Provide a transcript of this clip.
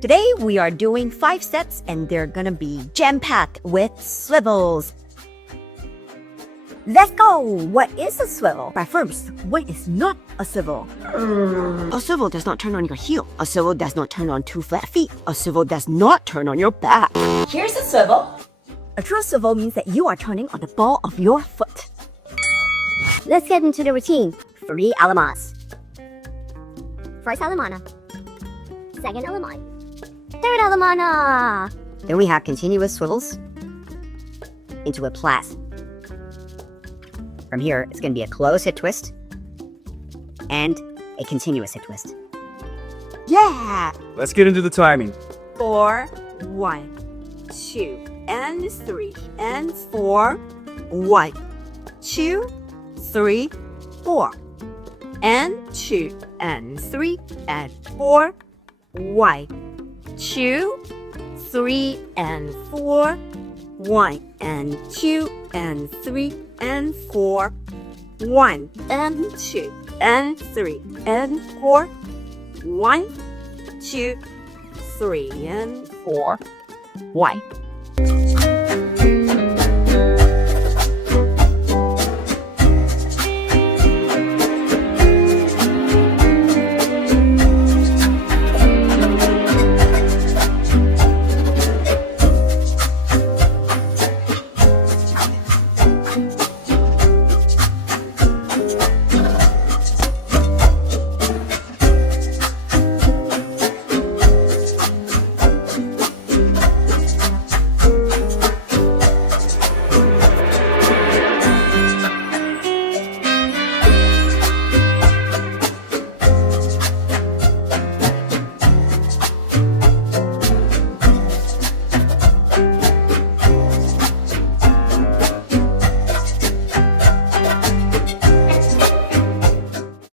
Today we are doing 5 sets and they're gonna be jam-packed with swivels. Let's go! What is a swivel? But first, what is not a swivel? A swivel does not turn on your heel. A swivel does not turn on 2 flat feet. A swivel does not turn on your back. Here's a swivel. A true swivel means that you are turning on the ball of your foot. Let's get into the routine. 3 Alemanas. First Alemana. Second Alemana. Third Alemana. Then we have continuous swivels into a Plaits. From here, it's going to be a closed hip twist and a continuous hip twist. Yeah! Let's get into the timing. 4, 1, 2, and 3, and 4, 1, 2, 3, 4, and 2, and 3, and 4, 1, 2, 3, and 4, 1, and 2, and 3, and 4, 1, and 2, and 3, and 4, 1, 2, 3, and 4, 1.